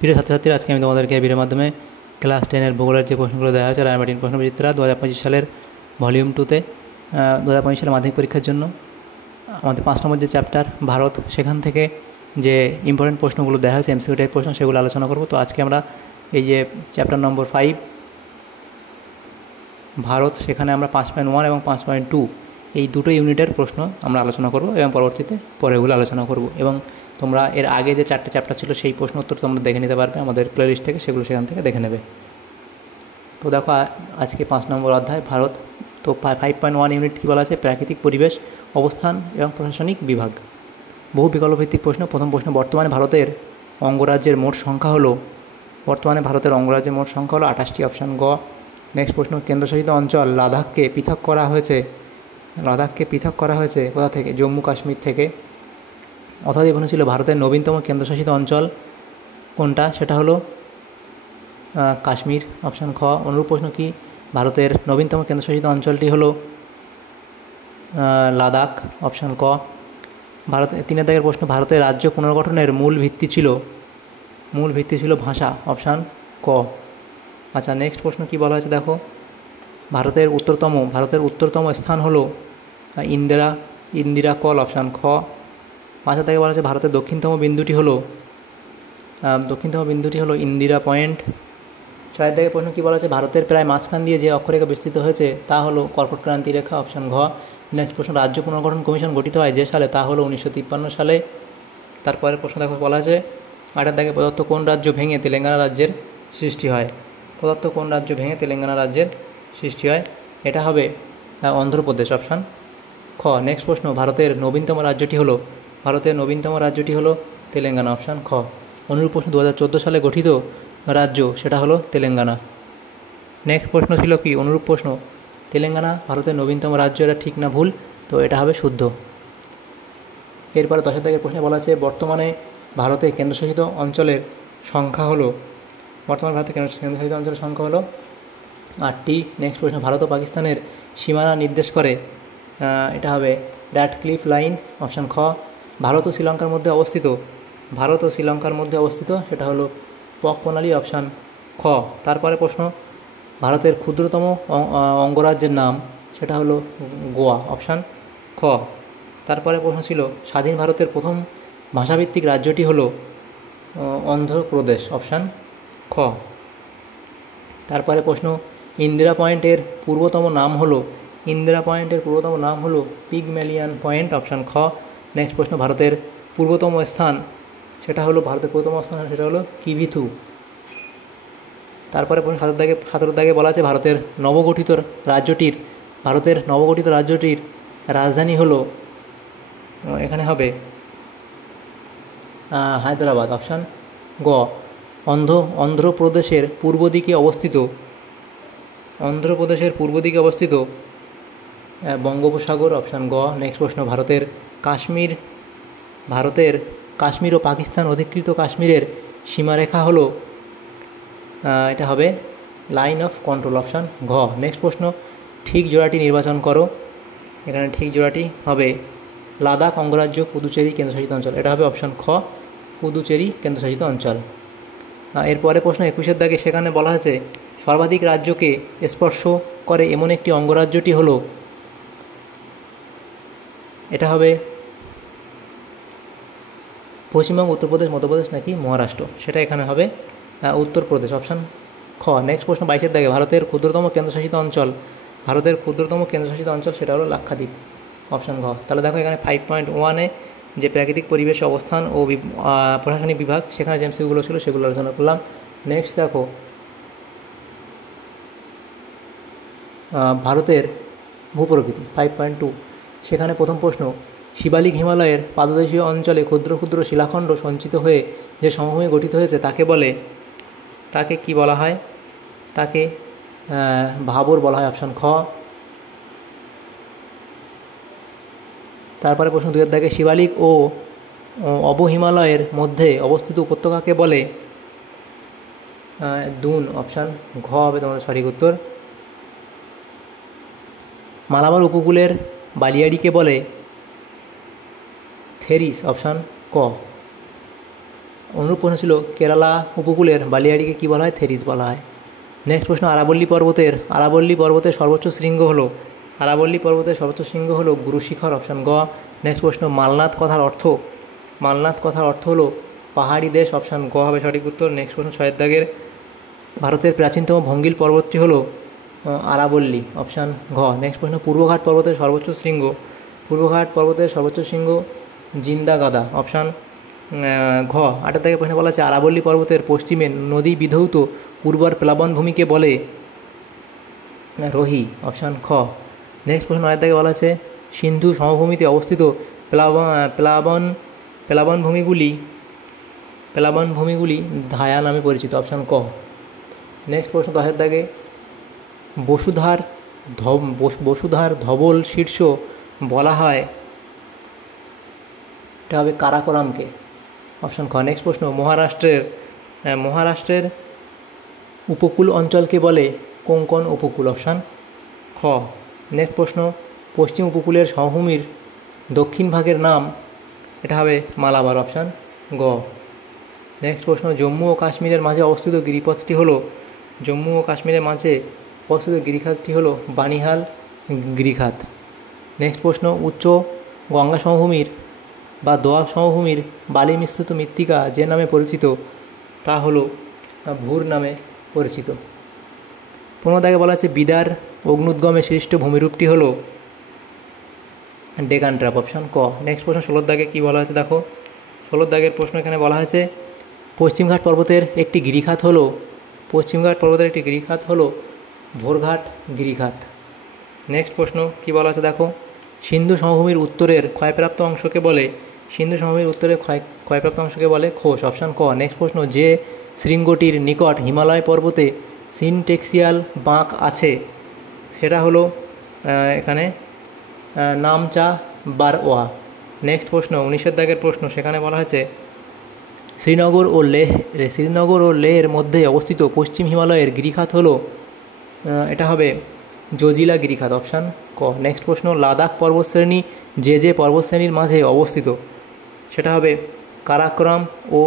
প্রিয় ছাত্রছাত্রীরা, আজকে আমি তোমাদেরকে এই ভিডিওর মাধ্যমে ক্লাস 10-এর ভূগোলের যে প্রশ্নগুলো দেওয়া হয়েছে রায়মার্টিন প্রশ্নবিচিত্রা 2025 সালের ভলিউম 2-তে 2025 সালের মাধ্যমিক পরীক্ষার জন্য আমাদের 5 নম্বর যে চ্যাপ্টার ভারত, সেখান থেকে যে ইম্পর্টেন্ট প্রশ্নগুলো দেওয়া হয়েছে এমসিকিউ টাইপ প্রশ্ন, সেগুলো আলোচনা করব। তো আজকে আমরা এই যে চ্যাপ্টার নম্বর 5 ভারত, সেখানে আমরা 5.1 এবং 5.2 এই দুটো ইউনিটের প্রশ্ন আমরা আলোচনা করব এবং পরবর্তীতে পরেগুলো আলোচনা করব। এবং তোমরা এর আগে যে 4টে চ্যাপ্টার ছিল সেই প্রশ্ন উত্তর তোমরা দেখে নিতে পারবে আমাদের প্লেলিস্ট থেকে, সেগুলো সেখান থেকে দেখে নেবে। তো দেখো, আজকে 5 নম্বর অধ্যায় ভারত। তো 5.1 ইউনিট কী বলা আছে? প্রাকৃতিক পরিবেশ, অবস্থান এবং প্রশাসনিক বিভাগ। বহু বিকল্পভিত্তিক প্রশ্ন। প্রথম প্রশ্ন, বর্তমানে ভারতের অঙ্গরাজ্যের মোট সংখ্যা হলো 28টি। অপশান গ। নেক্সট প্রশ্ন, কেন্দ্রশাসিত অঞ্চল লাদাখকে পৃথক করা হয়েছে কোথা থেকে? জম্মু কাশ্মীর থেকে। অর্থাৎ এই প্রশ্ন ছিল ভারতের নবীনতম কেন্দ্রশাসিত অঞ্চল কোনটা? সেটা হলো কাশ্মীর। অপশান খ। অনুরূপ প্রশ্ন কি? ভারতের নবীনতম কেন্দ্রশাসিত অঞ্চলটি হলো লাদাখ। অপশান ক। ভারতের 3 দাগের প্রশ্ন, ভারতের রাজ্য পুনর্গঠনের মূল ভিত্তি ছিল ভাষা। অপশান ক। আচ্ছা, নেক্সট প্রশ্ন কি বলা হয়েছে দেখো, ভারতের উত্তরতম স্থান হলো ইন্দিরা কল। অপশান খ। 5 দাগে বলা হয়েছে ভারতের দক্ষিণতম বিন্দুটি হলো ইন্দিরা পয়েন্ট। 6 দাগের প্রশ্ন কি বলা হয়েছে, ভারতের প্রায় মাঝখান দিয়ে যে অক্ষরেখা বিস্তৃত হয়েছে তা হলো কর্কটক্রান্তি রেখা। অপশান ঘ। নেক্সট প্রশ্ন, রাজ্য পুনর্গঠন কমিশন গঠিত হয় যে সালে? তা হলো 1953 সালে। তারপরে প্রশ্ন দেখো বলা আছে 8 দাগে, প্রদত্ত কোন রাজ্য ভেঙে তেলেঙ্গানা রাজ্যের সৃষ্টি হয়? এটা হবে অন্ধ্রপ্রদেশ। অপশান খ। নেক্সট প্রশ্ন, ভারতের নবীনতম রাজ্যটি হলো তেলেঙ্গানা। অপশান খ। অনুরূপ প্রশ্ন, 2014 সালে গঠিত রাজ্য, সেটা হলো তেলেঙ্গানা। নেক্সট প্রশ্ন ছিল কি? অনুরূপ প্রশ্ন, তেলেঙ্গানা ভারতের নবীনতম রাজ্য, এটা ঠিক না ভুল? তো এটা হবে শুদ্ধ। এরপরে 10 দাগের প্রশ্নে বলা আছে বর্তমানে ভারতের কেন্দ্রশাসিত অঞ্চলের সংখ্যা হলো 8টি। নেক্সট প্রশ্ন, ভারত ও পাকিস্তানের সীমানা নির্দেশ করে, এটা হবে র্যাডক্লিফ লাইন। অপশান খ। ভারত ও শ্রীলঙ্কার মধ্যে অবস্থিত, সেটা হলো পক প্রণালী। অপশান খ। তারপরে প্রশ্ন, ভারতের ক্ষুদ্রতম অঙ্গরাজ্যের নাম, সেটা হলো গোয়া। অপশান খ। তারপরে প্রশ্ন ছিল স্বাধীন ভারতের প্রথম ভাষাভিত্তিক রাজ্যটি হলো অন্ধ্রপ্রদেশ। অপশান খ। তারপরে প্রশ্ন, ইন্দিরা পয়েন্টের পূর্বতম নাম হলো পিগম্যালিয়ান পয়েন্ট। অপশান খ। নেক্সট প্রশ্ন, ভারতের পূর্বতম স্থান, সেটা হলো কিভিথু। তারপরে প্রশ্ন 17 দাগে বলা আছে ভারতের নবগঠিত রাজ্যটির রাজধানী হলো, এখানে হবে হায়দ্রাবাদ। অপশান গ। অন্ধ্রপ্রদেশের পূর্ব দিকে অবস্থিত বঙ্গোপসাগর। অপশান গ। নেক্সট প্রশ্ন, ভারতের কাশ্মীর ও পাকিস্তান অধিকৃত কাশ্মীরের সীমারেখা হলো, এটা হবে লাইন অফ কন্ট্রোল। অপশান ঘ। নেক্সট প্রশ্ন, ঠিক জোড়াটি নির্বাচন করো। এখানে ঠিক জোড়াটি হবে লাদাখ অঙ্গরাজ্য, পুদুচেরি কেন্দ্রশাসিত অঞ্চল। এটা হবে অপশান খ, পুদুচেরি কেন্দ্রশাসিত অঞ্চল। এরপরে প্রশ্ন 21 দাগে, সেখানে বলা হয়েছে সর্বাধিক রাজ্যকে স্পর্শ করে এমন একটি অঙ্গরাজ্যটি হলো, এটা হবে পশ্চিমবঙ্গ, উত্তরপ্রদেশ, মধ্যপ্রদেশ নাকি মহারাষ্ট্র? সেটা এখানে হবে উত্তরপ্রদেশ। অপশান খ। নেক্সট প্রশ্ন 22 দাগে, ভারতের ক্ষুদ্রতম কেন্দ্রশাসিত অঞ্চল, সেটা হলো লাক্ষাদ্বীপ। অপশান ঘ। তাহলে দেখো, এখানে 5.1-এ যে প্রাকৃতিক পরিবেশ, অবস্থান ও প্রশাসনিক বিভাগ, সেখানে যে এমসিকিউগুলো ছিল সেগুলো আলোচনা করলাম। নেক্সট দেখো, ভারতের ভূপ্রকৃতি 5.2, সেখানে প্রথম প্রশ্ন, শিবালিক হিমালয়ের পাদদেশীয় অঞ্চলে ক্ষুদ্র ক্ষুদ্র শিলাখণ্ড সঞ্চিত হয়ে যে সমভূমি গঠিত হয়েছে তাকে কি বলা হয়? তাকে ভাবর বলা হয়। অপশান খ। তারপরে প্রশ্ন 2 দাগে, শিবালিক ও অবহিমালয়ের মধ্যে অবস্থিত উপত্যকাকে বলে দুন। অপশান ঘ হবে তোমাদের সঠিক উত্তর। মালাবার উপকূলের বালিয়াড়িকে বলে থেরিস। অপশান ক। অনুরূপ প্রশ্ন ছিল কেরালা উপকূলের বালিয়াড়িকে কী বলা হয়? থেরিস বলা হয়। নেক্সট প্রশ্ন, আরাবল্লী পর্বতের সর্বোচ্চ শৃঙ্গ হলো? আরাবল্লী পর্বতের সর্বোচ্চ শৃঙ্গ হলো গুরুশিখর, অপশান গ। নেক্সট প্রশ্ন, মালনাথ কথার অর্থ হলো পাহাড়ি দেশ, অপশান গ হবে সঠিক উত্তর। নেক্সট প্রশ্ন 6 দাগের, ভারতের প্রাচীনতম ভঙ্গিল পর্বতটি হলো আরাবল্লী, অপশান ঘ। নেক্সট প্রশ্ন, পূর্বঘাট পর্বতের সর্বোচ্চ শৃঙ্গ জিন্দাগাদা, অপশান ঘ। 8 দাগের প্রশ্নে বলা আছে আরাবল্লী পর্বতের পশ্চিমে নদী বিধৌত উর্বর প্লাবনভূমিকে বলে? রোহি, অপশান খ। নেক্সট প্রশ্ন 9 দাগে বলা আছে সিন্ধু সমভূমিতে অবস্থিত প্লাবনভূমিগুলি ধায়া নামে পরিচিত, অপশান ক। নেক্সট প্রশ্ন 10 দাগে, বসুধার ধবল শীর্ষ বলা হয়? এটা হবে কারাকোরামকে, অপশান খ। নেক্সট প্রশ্ন, মহারাষ্ট্রের উপকূল অঞ্চলকে বলে কোঙ্কণ উপকূল, অপশান খ। নেক্সট প্রশ্ন, পশ্চিম উপকূলের সমভূমির দক্ষিণ ভাগের নাম? এটা হবে মালাবার, অপশান গ। নেক্সট প্রশ্ন, জম্মু ও কাশ্মীরের মাঝে অবস্থিত গিরিখাতটি হলো বানিহাল গিরিখাত। নেক্সট প্রশ্ন, উচ্চ গঙ্গা সমভূমির বা দোয়াব সমভূমির বালি মিশ্রিত মৃত্তিকা যে নামে পরিচিত তা হলো ভুর নামে পরিচিত। 15 দাগে বলা আছে বিদার অগ্নুদ্গমে সৃষ্ট ভূমিরূপটি হলো ডেকান ট্র্যাপ, অপশান ক। নেক্সট প্রশ্ন 16 দাগে কী বলা আছে দেখো, 16 দাগের প্রশ্ন এখানে বলা হয়েছে পশ্চিমঘাট পর্বতের একটি গিরিখাত হলো ভোরঘাট গিরিখাত। নেক্সট প্রশ্ন কী বলা আছে দেখো, সিন্ধু সমভূমির উত্তরের ক্ষয়প্রাপ্ত অংশকে বলে? খোস, অপশান ক। নেক্সট প্রশ্ন, যে শৃঙ্গটির নিকট হিমালয় পর্বতে সিনটেক্সিয়াল বাঁক আছে সেটা হলো এখানে নামচা বারওয়া। নেক্সট প্রশ্ন 19 দাগের প্রশ্ন, সেখানে বলা হয়েছে শ্রীনগর ও লেহের মধ্যে অবস্থিত পশ্চিম হিমালয়ের গিরিখাত হলো? এটা হবে জজিলা গিরিখাত, অপশান ক। নেক্সট প্রশ্ন, লাদাখ পর্বতশ্রেণী যে পর্বতশ্রেণীর মাঝে অবস্থিত? সেটা হবে কারাকোরাম ও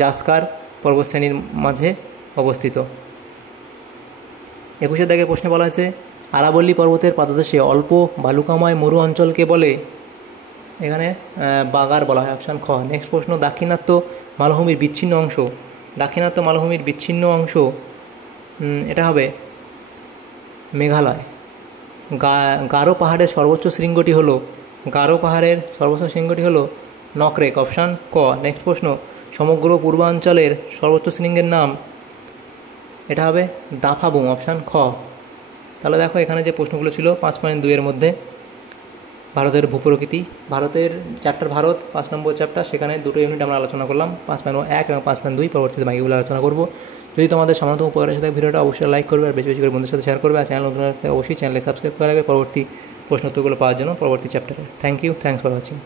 জাসকার পর্বতশ্রেণীর মাঝে অবস্থিত। 21 দাগের প্রশ্নে বলা আছে আরাবল্লী পর্বতের পাদদেশে অল্প বালুকাময় মরু অঞ্চলকে বলে? এখানে বাগার বলা হয়, অপশান খ। নেক্সট প্রশ্ন, দাক্ষিণাত্য মালভূমির বিচ্ছিন্ন অংশ এটা হবে মেঘালয়। গারো পাহাড়ের সর্বোচ্চ শৃঙ্গটি হলো নকরেক, অপশান ক। নেক্সট প্রশ্ন, সমগ্র পূর্বাঞ্চলের সর্বোচ্চ শৃঙ্গের নাম? এটা হবে দাফাবুং, অপশান খ। তাহলে দেখো এখানে যে প্রশ্নগুলো ছিল 5.2 এর মধ্যে ভারতের ভূপ্রকৃতি, ভারতের চ্যাপ্টার ভারত 5 নম্বর চ্যাপ্টার, সেখানে দুটো ইউনিট আমরা আলোচনা করলাম 5.1 এবং 5.2। পরবর্তীতে বাকিগুলো আলোচনা করব। যদি তোমাদের সামান্যতম উপকার এসে থাকে ভিডিওটা অবশ্যই লাইক করবে আর বেশি বেশি করে বন্ধুদের সাথে শেয়ার করবে। আর চ্যানেল নতুন অবশ্যই চ্যানেলে সাবস্ক্রাইব করে রাখবে পরবর্তী প্রশ্নোত্তরগুলো পাওয়ার জন্য পরবর্তী চ্যাপ্টারে। Thanks for watching.